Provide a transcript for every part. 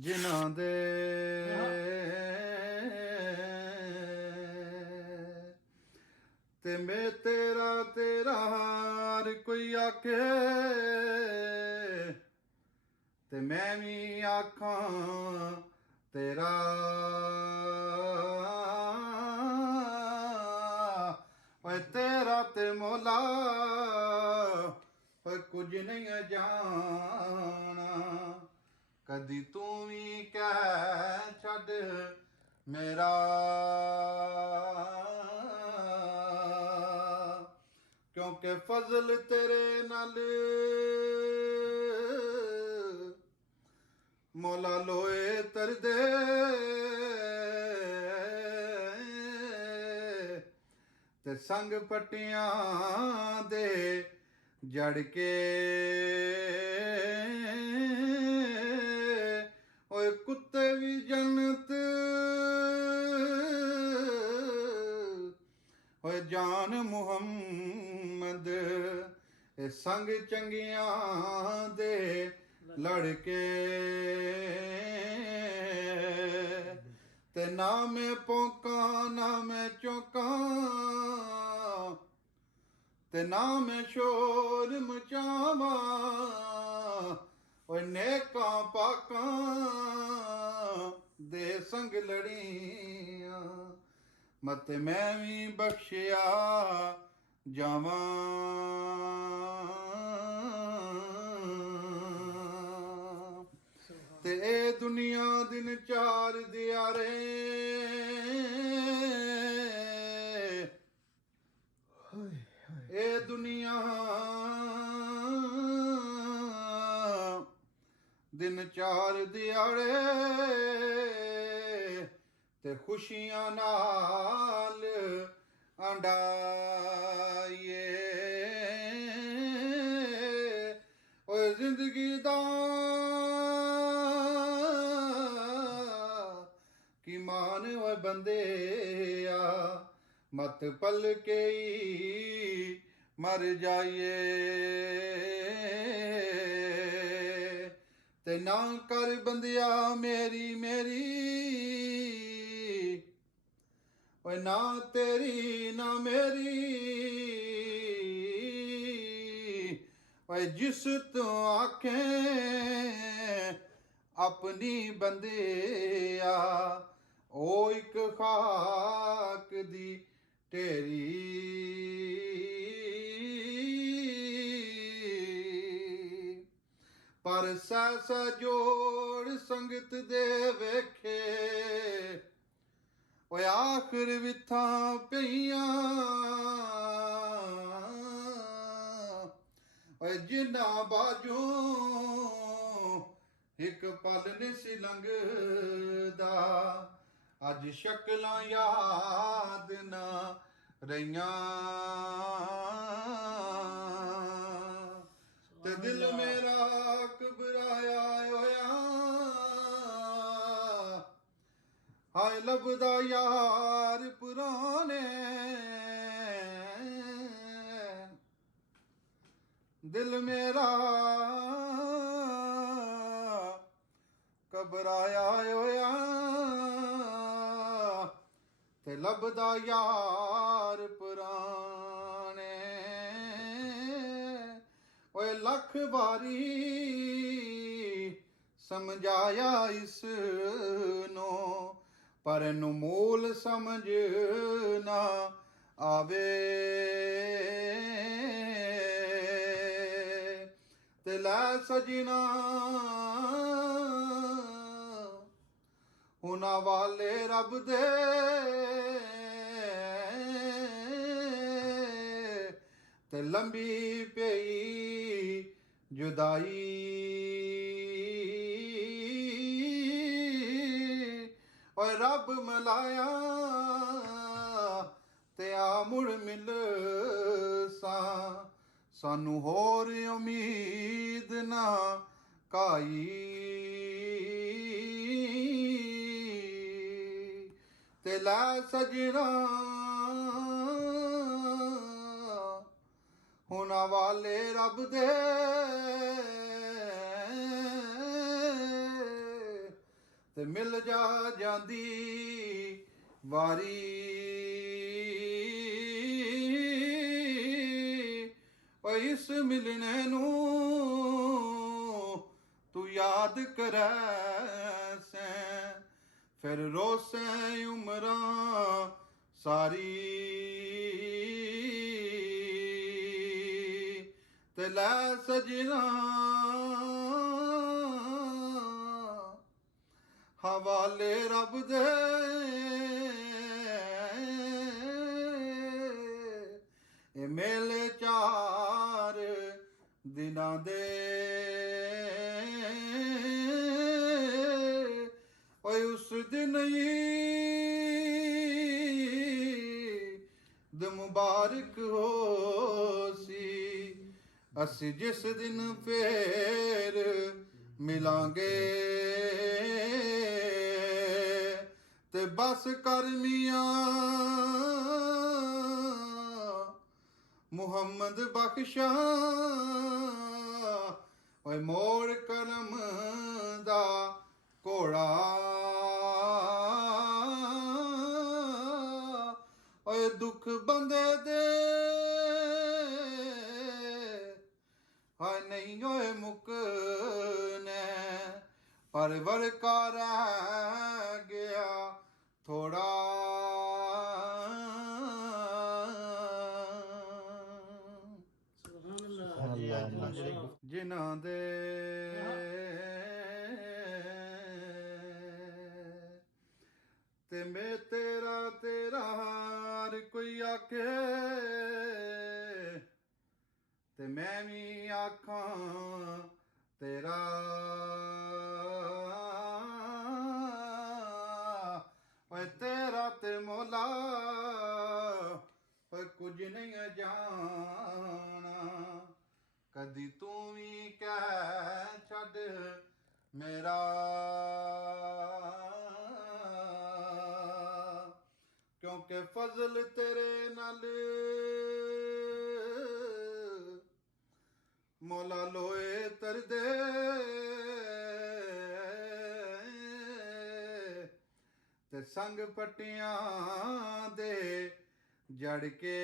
ਜਿਨ੍ਹਾਂ ਦੇ ਤੇ ਮੈਂ ਤੇਰਾ ਤੇਰਾ ਹਰ ਕੋਈ ਆਖੇ ਤੇ ਮੈਂ ਵੀ ਆਖਾਂ ਤੇਰਾ ਓਏ ਤੇਰਾ ਤੇ ਮੌਲਾ ਓਏ ਕੁਝ ਨਹੀਂ ਜਾਣਾ ਕਦੀ ਤੂੰ ਵੀ ਕਹਿ ਛੱਡ ਮੇਰਾ ਕਿਉਂਕਿ ਫਜ਼ਲ ਤੇਰੇ ਨਾਲ ਮੌਲਾ ਲੋਏ ਤਰਦੇ ਤੇ ਸੰਗ ਪੱਟੀਆਂ ਦੇ ਜੜ ਕੇ ਓਏ ਕੁੱਤੇ ਵੀ ਜੰਨਤ ਓਏ ਜਾਨ ਮੁਹੰਮਦ ਇਹ ਸੰਗ ਚੰਗੀਆਂ ਦੇ ਲੜਕੇ ਤੇ ਨਾ ਮੈਂ ਪੌਂਕਾਂ ਨਾ ਮੈਂ ਚੌਂਕਾਂ ਤੇ ਨਾ ਮੈਂ ਸ਼ੋਰ ਮਚਾਵਾਂ ਓਏ ਨੇਕਾਂ ਪਾਕਾਂ ਦੇ ਸੰਗ ਲੜੀਆਂ ਮਤ ਮੈਂ ਵੀ ਬਖਸ਼ਿਆ ਜਾਵਾਂ ਤੇ ਇਹ ਦੁਨੀਆ ਦਿਨ ਚਾਰ ਦਿਹਾੜੇ ਇਹ ਦੁਨੀਆ ਦਿਨ ਚਾਰ ਦਿਹਾੜੇ ਤੇ ਖੁਸ਼ੀਆਂ ਨਾਲ ਆਂਡਾਈਏ ਓਏ ਜ਼ਿੰਦਗੀ ਦਾ ਕੀ ਮਾਨ ਓਏ ਬੰਦਿਆ ਮਤ ਪਲ ਕੇ ਹੀ ਮਰ ਜਾਈਏ ਤੇ ਨਾ ਕਰ ਬੰਦਿਆ ਮੇਰੀ ਮੇਰੀ ਓਏ ਨਾ ਤੇਰੀ ਨਾ ਮੇਰੀ ਓਏ ਜਿਸ ਤੂੰ ਆਖੇ ਆਪਣੀ ਬੰਦਿਆ ਓ ਇੱਕ ਖਾਕ ਦੀ ਢੇਰੀ ਪਰ ਸੈਸਾ ਜੋੜ ਸੰਗਤ ਦੇ ਵੇਖੇ ਓਏ ਆਖਰ ਵਿਥਾਂ ਪਈਆਂ ਓਏ ਜਿੰਨਾ ਬਾਜੋਂ ਇੱਕ ਪਲ ਨਹੀਂ ਸੀ ਲੰਘਦਾ ਅੱਜ ਸ਼ਕਲਾਂ ਯਾਦ ਨਾ ਰਹੀਆਂ ਤੇ ਦਿਲ ਮੇਰਾ ਘਬਰਾਇਆ ਹੋਇਆ ਹਾਏ ਲੱਭਦਾ ਯਾਰ ਪੁਰਾਣੇ ਦਿਲ ਮੇਰਾ ਘਬਰਾਇਆ ਹੋਇਆ ਤੇ ਲੱਭਦਾ ਯਾਰ ਪੁਰਾਣੇ ਓਏ ਲੱਖ ਵਾਰੀ ਸਮਝਾਇਆ ਇਸ ਨੂੰ ਪਰ ਇਹਨੂੰ ਮੂਲ ਸਮਝ ਨਾ ਆਵੇ ਤੇ ਲੈ ਸਜਣਾ ਉਹਨਾਂ ਵਾਲੇ ਰੱਬ ਦੇ ਤੇ ਲੰਬੀ ਪਈ ਜੁਦਾਈ ਓਏ ਰੱਬ ਮਲਾਇਆ ਤੇ ਆ ਮੁੜ ਮਿਲ ਸਾਨੂੰ ਹੋਰ ਉਮੀਦ ਨਾ ਕਾਈ ਤੇ ਲੈ ਸਜਣਾ ਉਹਨਾਂ ਵਾਲੇ ਰੱਬ ਦੇ ਤੇ ਮਿਲ ਜਾ ਜਾਂਦੀ ਵਾਰੀ। ਓ ਇਸ ਮਿਲਣੇ ਨੂੰ ਤੂੰ ਯਾਦ ਕਰੈ ਸੈਂ, ਫਿਰ ਰੋਸੈਂ ਉਮਰਾਂ ਸਾਰੀ। ਤੇ ਲੈ ਸਜਣਾ ਹਵਾਲੇ ਰੱਬ ਦੇ, ਇਹ ਮੇਲੇ 4 ਦਿਨਾਂ ਦੇ। ਓਏ ਉਸ ਦਿਨ ਈਦ ਮੁਬਾਰਕ ਹੋਸੀ, ਅਸੀਂ ਜਿਸ ਦਿਨ ਫੇਰ ਮਿਲਾਂਗੇ। ਤੇ ਬਸ ਕਰ ਮੀਆਂ ਮੁਹੰਮਦ ਬਖਸ਼ਾ, ਓਏ ਮੋੜ ਕਰਮ ਦਾ ਘੋੜਾ। ਓਏ ਦੁੱਖ ਬੰਦੇ ਦੇ ਹਾਏ ਨਹੀਂ ਓਏ ਮੁਕਨੇ, ਪਰ ਵਰਕਾ ਰਹਿ ਗਿਆ ਥੋੜਾ। ਜਿਨ੍ਹਾਂ ਦੇ ਤੇ ਮੈਂ ਤੇਰਾ ਤੇਰਾ ਹਰ ਕੋਈ ਆਖੇ, ਤੇ ਮੈਂ ਵੀ ਆਖਾਂ ਤੇਰਾ। ਓਏ ਤੇਰਾ ਤੇ ਮੌਲਾ ਓਏ ਕੁਝ ਨਹੀਂ ਜਾਣਾ, ਕਦੀ ਤੂੰ ਵੀ ਕਹਿ ਛੱਡ ਮੇਰਾ। ਕਿਉਂਕਿ ਫਜ਼ਲ ਤੇਰੇ ਨਾਲ ਮੌਲਾ ਲੋਏ ਤਰਦੇ, ਤੇ ਸੰਗ ਪੱਟੀਆਂ ਦੇ ਜੜ ਕੇ।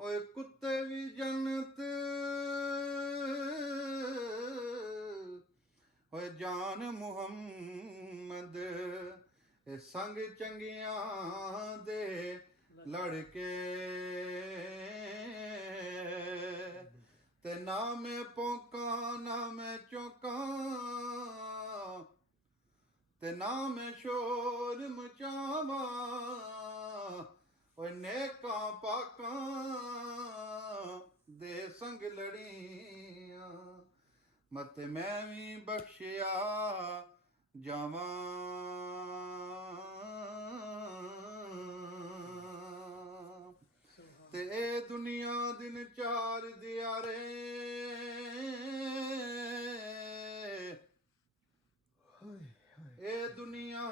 ਓਏ ਕੁੱਤੇ ਵੀ ਜੰਨਤ ਓਏ ਜਾਨ ਮੁਹੰਮਦ, ਇਹ ਸੰਗ ਚੰਗੀਆਂ ਦੇ ਲੜਕੇ। ਤੇ ਨਾ ਮੈਂ ਪੌਂਕਾਂ ਨਾ ਮੈਂ ਚੌਂਕਾਂ, ਤੇ ਨਾ ਮੈਂ ਸ਼ੋਰ ਮਚਾਵਾਂ। ਓਏ ਨੇਕਾਂ ਪਾਕਾਂ ਦੇ ਸੰਗ ਲੜੀਆਂ, ਮਤ ਮੈਂ ਵੀ ਬਖਸ਼ਿਆ ਜਾਵਾਂ। ਤੇ ਇਹ ਦੁਨੀਆ ਦਿਨ 4 ਦਿਹਾੜੇ, ਇਹ ਦੁਨੀਆ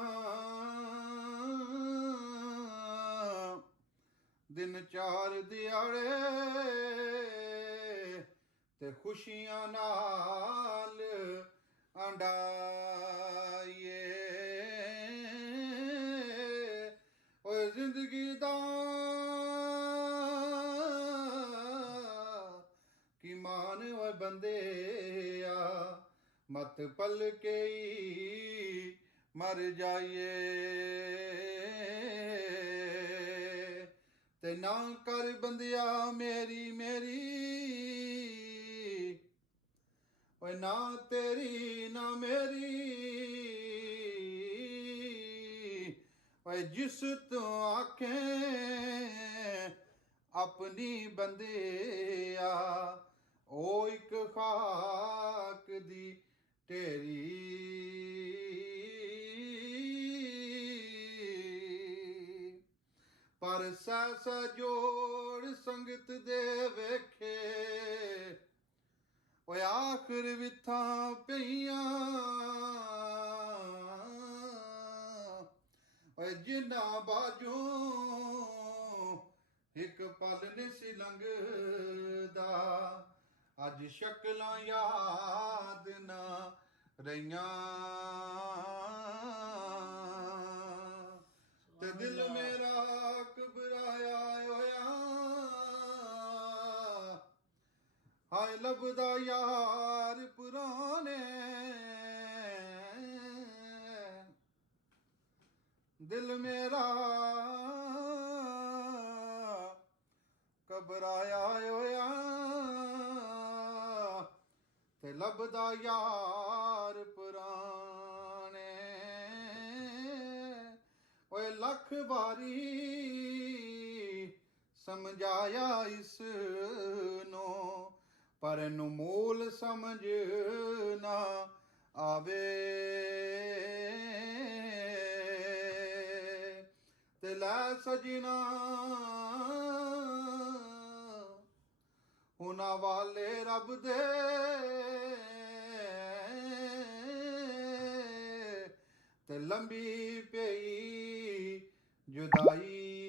ਦਿਨ 4 ਦਿਹਾੜੇ, ਤੇ ਖੁਸ਼ੀਆਂ ਨਾਲ ਅੰਡਾਈਏ। ਓਏ ਜ਼ਿੰਦਗੀ ਦਾ ਕੀ ਮਾਨ ਓਏ ਬੰਦਿਆ, ਮਤ ਪਲ ਕੇ ਹੀ ਮਰ ਜਾਈਏ। ਤੇ ਨਾ ਕਰ ਬੰਦਿਆ ਮੇਰੀ ਮੇਰੀ, ਓਏ ਨਾ ਤੇਰੀ ਨਾ ਮੇਰੀ। ਓਏ ਜਿਸ ਤੂੰ ਆਖੇ ਆਪਣੀ ਬੰਦਿਆ, ਓ ਇੱਕ ਖਾਕ ਦੀ ਢੇਰੀ। ਪਰ ਸਹਿ ਜੋੜ ਸੰਗਤ ਦੇ ਵੇਖੇ, ਓਏ ਆਖਰ ਵਿਥਾਂ ਪਈਆਂ। ਓਏ ਜਿਨ੍ਹਾਂ ਬਾਝੋਂ ਇੱਕ ਪਲ ਨਹੀਂ ਸੀ ਲੰਘਦਾ, ਅੱਜ ਸ਼ਕਲਾਂ ਯਾਦ ਨਾ ਰਹੀਆਂ ਤੇ ਦਿਲ ਮੇਰਾ ਘਬਰਾਇਆ ਹੋਇਆ ਹਾਏ ਲੱਭਦਾ ਯਾਰ ਪੁਰਾਣੇ ਦਿਲ ਮੇਰਾ ਘਬਰਾਇਆ ਹੋਇਆ ਤੇ ਲੱਭਦਾ ਯਾਰ ਪੁਰਾਣੇ ਓਏ ਲੱਖ ਵਾਰੀ ਸਮਝਾਇਆ ਇਸ ਨੂੰ ਪਰ ਇਹਨੂੰ ਮੂਲ ਸਮਝ ਨਾ ਆਵੇ ਤੇ ਲੈ ਸਜਣਾ ਉਹਨਾਂ ਵਾਲੇ ਰੱਬ ਦੇ ਤੇ ਲੰਬੀ ਪਈ ਜੁਦਾਈ